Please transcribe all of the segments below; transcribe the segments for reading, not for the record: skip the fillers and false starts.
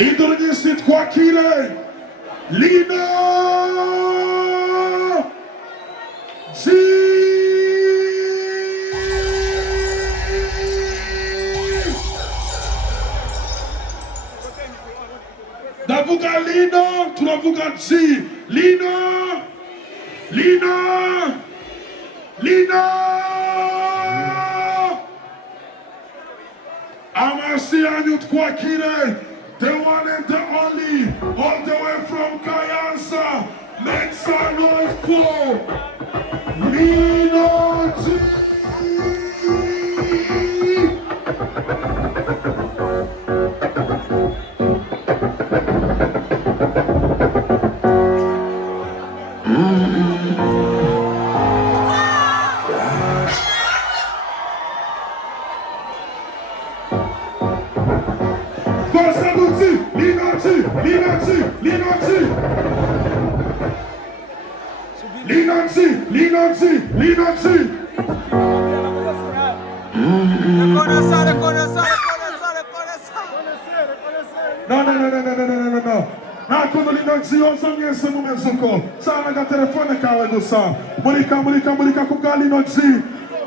Indonésie 3 kilés. Lino G. Navuga Lino, tunavuga G. Lino. Amasianyu 3 kilés. The one and the only, all the way from Kayansa, make some noise for Lino G. No. Quando Linonzi osam jestem umezoko. Sana ga telefone kawe dosa. Mulika kugali Linonzi.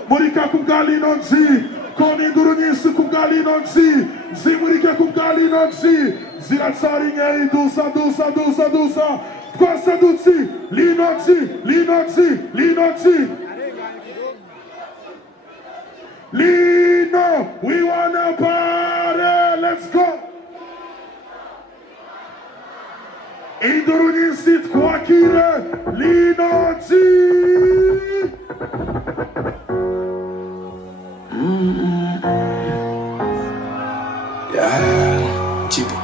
Mulika kugali Linonzi. Koni durunisi kugali Linonzi. Zimulika kugali Linonzi. Ziratsari ngei dusa. Costa Dutsi, Linonzi. Lino, we wanna party, let's go. Indonesi 3 kilés, Linonzi. Yeah, Chipo.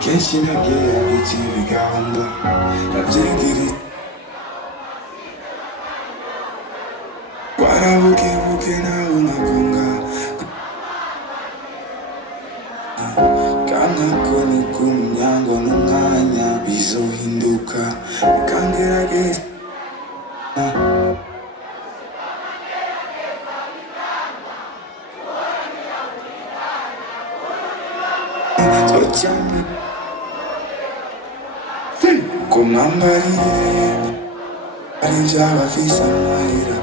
Kenshi nagiye abiki ibigango nabyigiri warabuke nawe unagonga kanako ni kumyango n'umwanya bizohinduka ukangerageza kumwambariye ari by'abafise amahera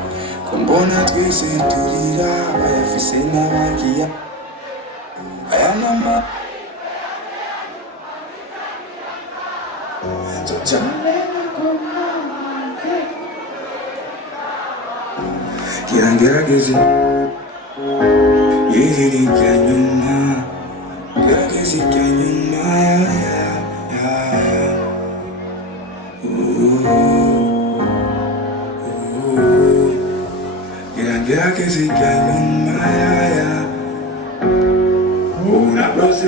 kumbona twese turira ayafise n'abagiya aya nama ngerageze irya nyuma ngerageze irya nyuma Gerageze irya nyuma una bose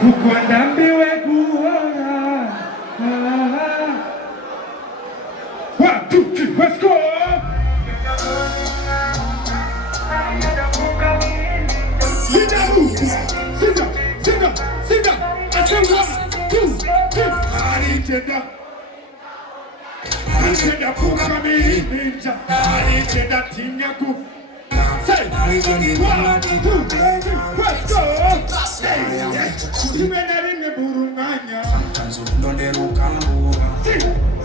kuko ndambiwe guhora. 1, 2, 3, let's go. Sit down. I said 1, 2, 3. Aligenda kukamili ninja. Aligenda tinyaku. Say 1, 2, 3, let's go. Tumenaringe burunganya.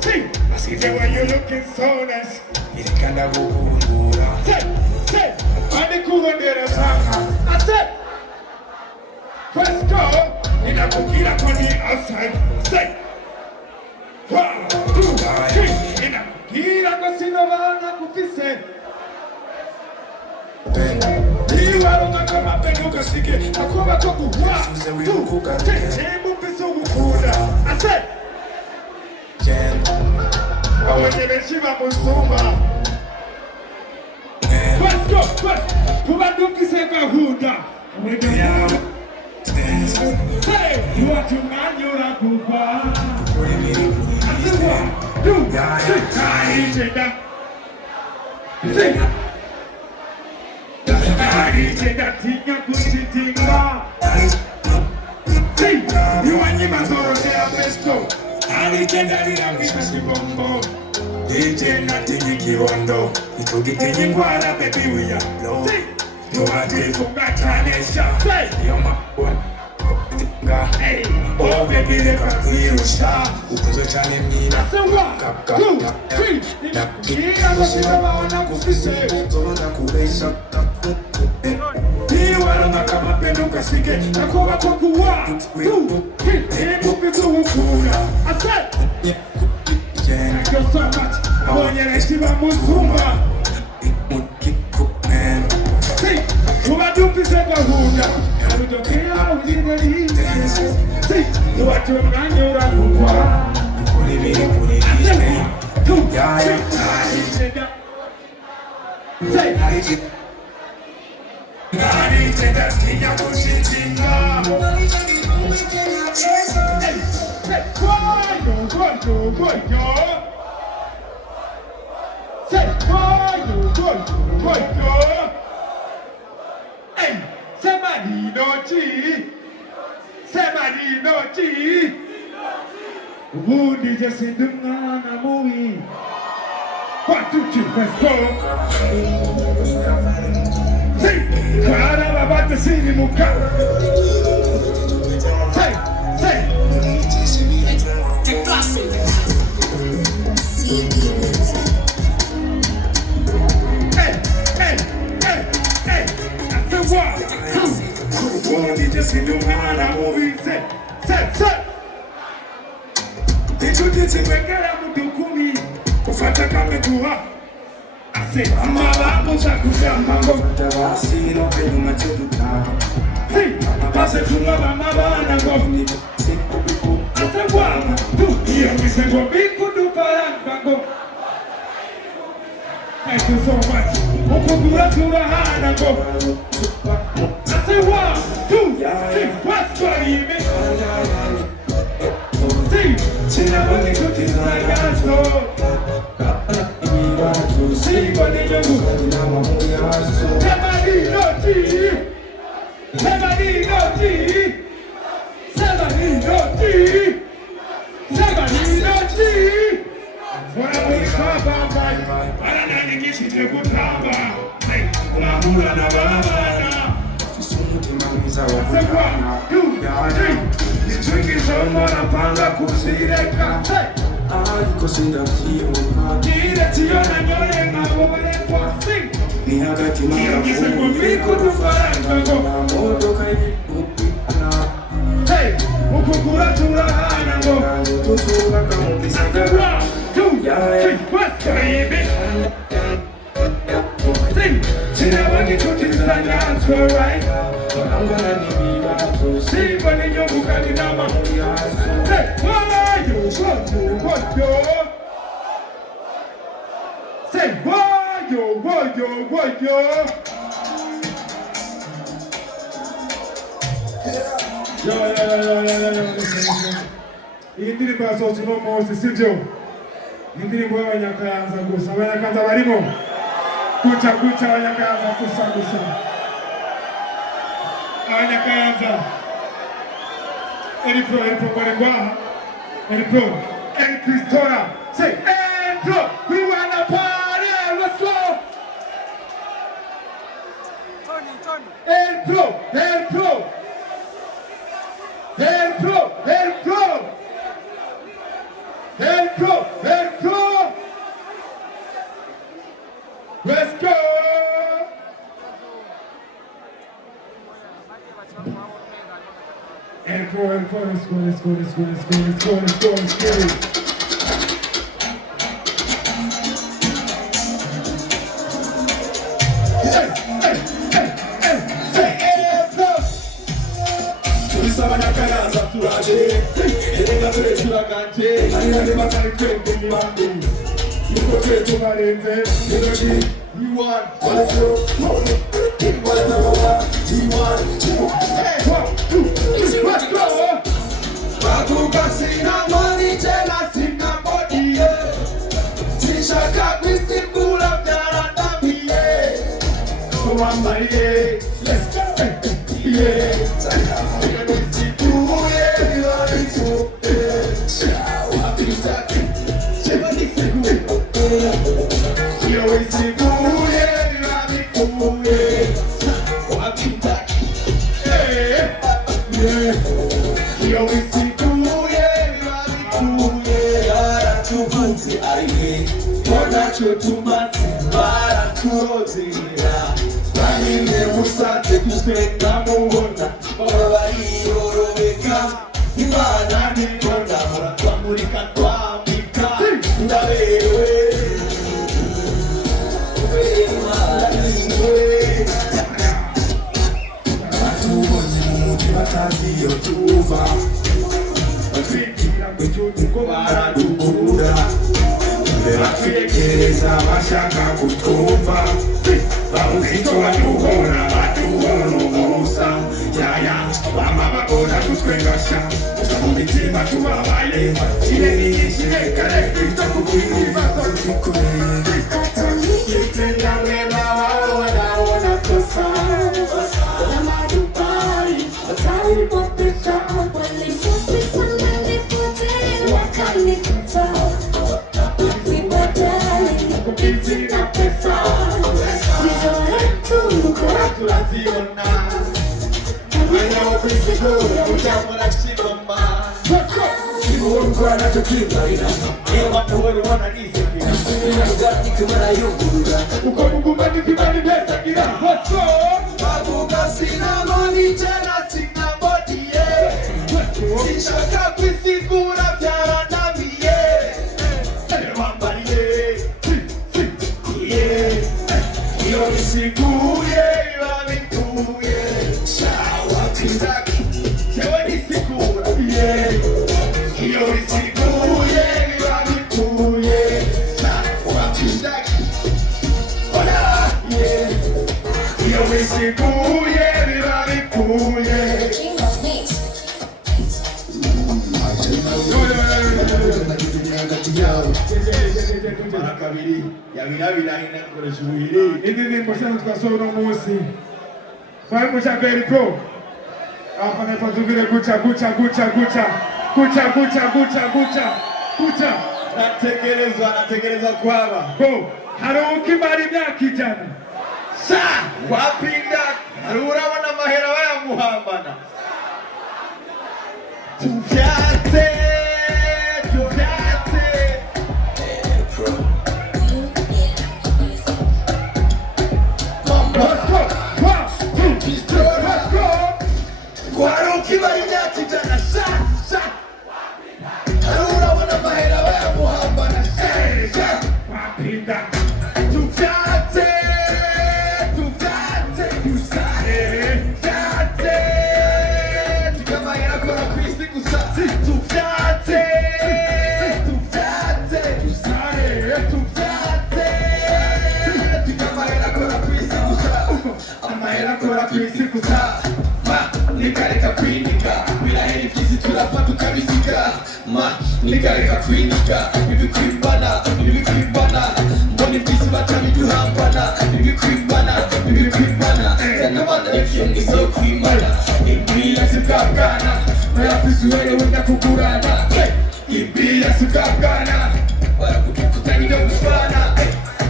See, I see the way you looking so nice. Ilikanda gukundura. Say, andikubonera sanga. I said, let's go. Ninakukira kwa the outside. Say, 1, 2, 3. Ninakukira kwa sinovana kufise. Niwaronga kama penuka sike. Nakuba kwa kuwa. 1, 2, 3. Chembu piso ukunda. I said, Awenyereshiva musumba. Let's go. Kuba dukise kwa huda. Say, you want to man, you're a good boy. I said, 1, 2, 3, I did that. Say, I did that thing, you're good sitting back. See, you and your man are there, best go. I did that, I'm with the bumbo. DJ nothing you want though. You took it in your water, baby, we are blow. See, you are doing for that carnation. Say, you're my one. Hey, oh baby, they can't hear you star. Who could you challenge me? I said 1, 2, 3. Yeah, I'm not going to say. You are not come up and look at me. I come up with 1, 2, 3. Hey, move it to Ukuna. I said, thank you so much. I want you to see my Musuma. See, you are doing this ever who see, you are to run your own. Say, somebody don't cheat. Somebody don't cheat. Who did you see the man movie? 1, 2, 3, let's go. Say, cara about to see the muka. Say. The classic. Hey. I said 1, 2. Who did you see the man movie? Say. Did you get it when I am to Kumi? Ufata kame kuha. I say, Mama, Musakusa, Mambo. I see no pain, my children. See, I said, Mama, I said, 1, 2, here we say, go big, good, do Parango. Thank you so much. Okugura to the hand and go. I say 1, 2, 3, what's going on? See, she never makes a kiss like I saw. See, what did you do? Somebody no tea. Somebody no tea. Somebody no tea. Somebody no tea. When we come back, I don't know if it's a good number. Hey, la mula na baba. I said 1, 2, 3. The trick is on a panga kusireka. Say, I consider you. Nire tiona nyoye na wole kwa sing. Ni haga timaya kumiku tufaranga moto kai kupana. Say, ukukura turahana go. Tutura kamuti sakara. 1, 2, 3, what's baby? Sing, chinabagi kutisanya so right. I'm gonna need that to see when you're looking at my say, why you what you say, why you listen. Indiri paso tunomo sisivyo. Indiri mwe wanyakaanza gusa. Wanyakaanza walimo. Kucha wanyakaanza kusa. Wanyakaanza. Eripro Guareguaha. Eripro. El Pistola. Say, Eripro. We wanna party. Let's go. Tony. Eripro. Let's go. Let's go. You want Let's go. Bakuka sina money tena sina body Sishaka kwisikula vyara nambie Kuwambalie Let's go Yeah Nisikuye Yorifu Wapitaki Chema nisikuye Yorifuye Yorifuye Wapitaki Yeah Yorifuye Yorifuye Yara tubuti aiye Mona chotumati Mara turozira Nahine musate kuspenda muhona Mabari yoroweka Imana nikona Muratwamurika twambika Ndabewe Imana niwe Batubonye mumuti bataziyo tuva Batwikira kwetutuko baradukura Batwegereza bashaka kutwumva Bawuzito batuhora ubusa Yaya bama bagora kutwengasha Gusa mu mitima tubabaye Kireni yishirekare Itakubwiriba tuzikoreye Yitenda mwema waona kosa Kuna madubai Watari popesha Walifusi sana nipote Wakanikuta Sipatali Kukizi na pesa Nizoe tu Tulaziona Wanya wakuisigura Ujamula chiboma Kibuongo anachokiba ina Iyo mapuwele wana nisikina Sumina mgati kumana yungurura Uko mugumani kibani pesa kira Let's go Babuka sina money tena sina body Sishaka kwisigura vyara nambie Wambalie Yeah Yorifuye Yorifuye Wapitaki Chewa nisikura Yeah Yorifuye Yorifuye Wapitaki Hola Yeah Yorifuye Yorifuye King of Hits Marakabiri Yabirabira hina kuresha uwiri Indirimbo sana twasoma uno munsi Bari mushaka eriko Afana tuzugire guca Nategerezwa kwaba Go hari ukimara imyaka ijana Sa wapinda Urabona amahera bayamuhambana Tuvyate Let's go 1, 2, 3 Let's go Kwaro kibari imyaka ijana Sa Urabona amahera bayamuhambana Sa Wapinda Tuvyate Tukamahera kora kwisi gusa Tuvyate Tukamahera kora kwisi gusa Amahera kora kwisi gusa Ma nikareka kwinika Birahera ivyisi turapfa tukabisiga Ma nikareka kwinika Ibikwibana Mbona ivyisi batabiduhambana Ibikwibana Zanabana nivyo nizokwimana Ibira sukabwana Marafisi wele wenda kugurana Ibira sukabwana Barakukutaniga mufana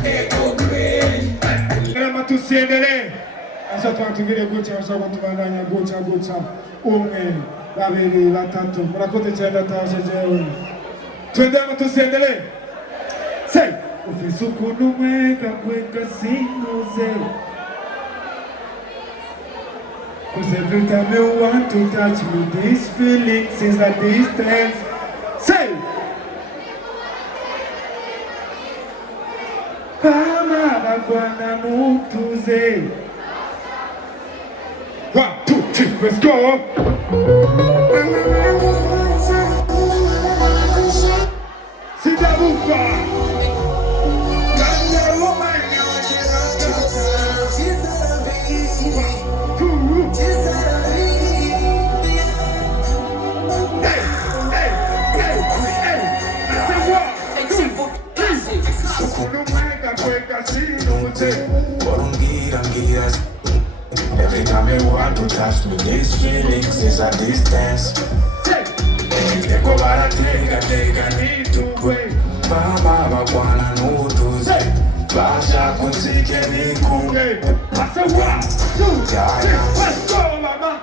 Ego kweli Rama tusiendelee Asha twatugire guca bashaka tubandanya guca umwe babiri batatu murakoze cyane ndatashe jewe twendemo tusiendelee Say ufise ukuntu mwega kwega sinuze Cause every time you want to touch me this feeling since a distance Say Kama bagwana mutuze 1, 2, 3, let's go! Sidabuka! Kanya woman, Every time you want to touch me, these feelings is a distance. Eko barateka nitugwe Mama bakwana nutuze Basha kunsike nikunge I said 1, 2, 3, let's go mama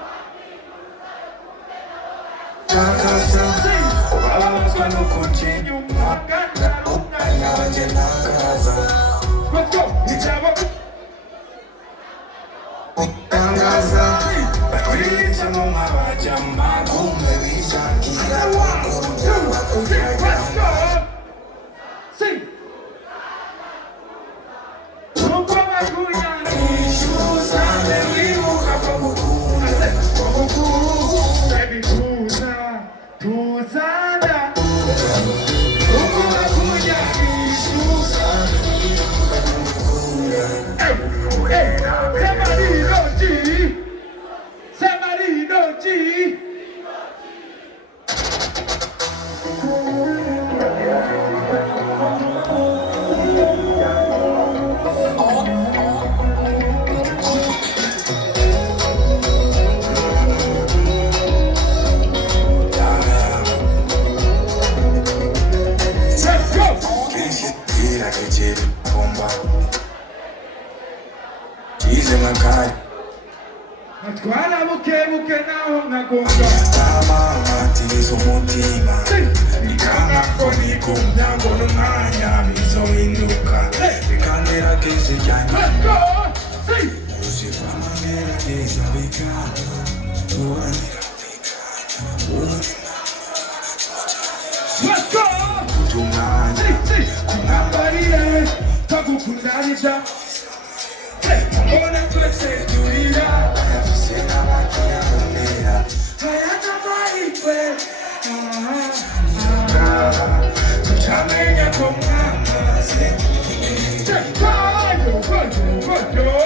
Takasa Obabazwa nukuchinyu Mwakata Unanyanje nakaza Let's go, Ichabo Tangaza Bakwicha muma bajamba Kumbe wishangira Let's go! Sing! Somebody know G! Natwala buke naho nagonga Mama tizo mutima Nikanga koni kumyango n'umwanya bizohinduka Bikandera kese cyane Let's go! Sing! Usifamangera kese bikanga Uranira bikanga Let's go! Tumanya Kunambariye Takukundanisha Mbona twese turira Sena makia kumira Hayana maikwe Tuchamenya kumama Sekayo, goyo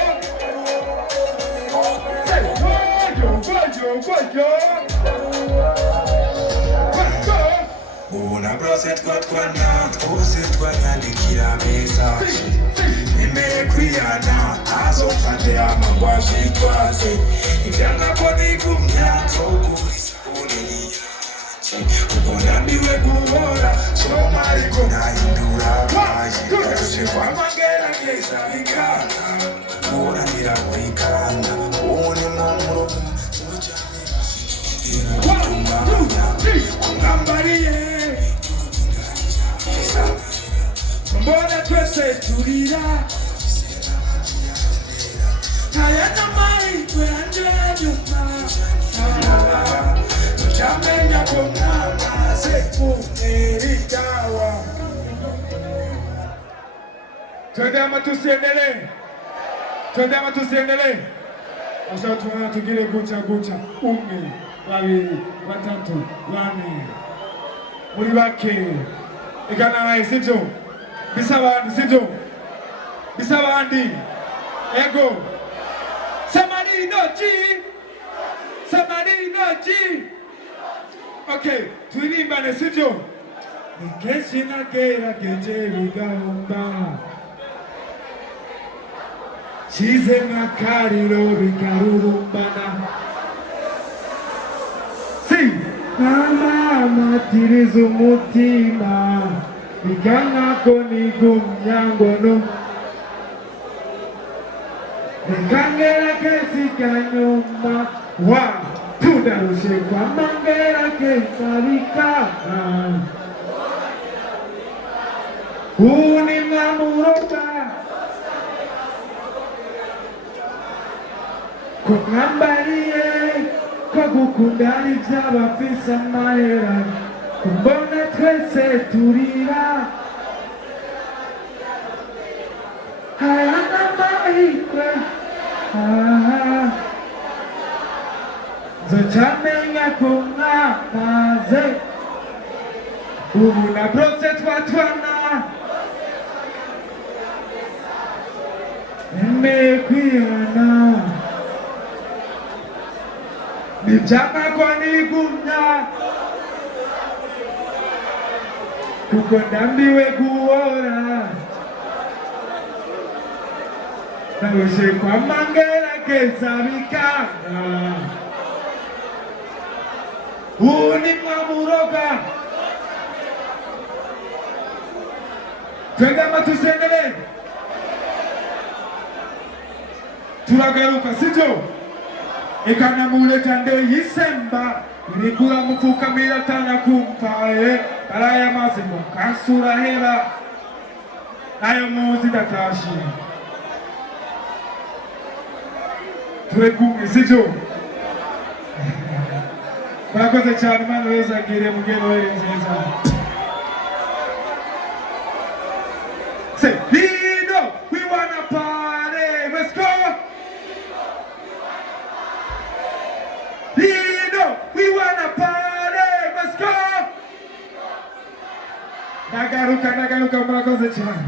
Sekayo, Una broset kwa twana Oset kwa nyandikira message Imekwiana Azo pande amangwa shitwase Ibyanga koni kumyato Kulisa uniniyachi Ukonambiwe kuhora Soma liko na indura Maji Yose kwa mangera kesa vikana Kura nira kuikana Une mamuroka Sojami basi Kutumanya Kungambariye Mbona twese turira Hayana maikwe anje nyuma Tuchamenya kumama Sekunirikawa Twende ama tusiendelee Twende ama tusiendelee Asa tuwana tugire gucha Umwe, babiri, batatu, bane Muri bake Igana nae sivyo Bisabandi sivyo Bisabandi Ego Somebody know G Somebody know G Okay Tuilimbane sivyo Nikeshi na gera genje vigahomba Chize makariro vikarurumbana Si Mama matirizu mutima Bigana koni gumnyangono Bigangera kesi kanyuma Wa Tudarushe kwa mangera kesa vikana Uni mamuroka Kungambariye Kwa gukundana ivy'abafise amahera Kumbona twese turira Hayana mahirwe Zocamenya ko mwamaze Ubu na brose twatwana Nimekwihana Nibyama kwa nigumya Kuko ndambiwe guhora narushe kwa mangerageza bikanga uni mwamuroga twende amatusengere turagaruka sivyo ikanamuleta nde yisemba irigura mupfukamira tana kumpaye araya mazimo kansura hera nayo muzi ndatashi turi kumwe sivyo murakoze cyane Imana wezagire mugeno were nziza say Lido we wanna party let's go Lido we wanna party let's go nagaruka murakoze cyane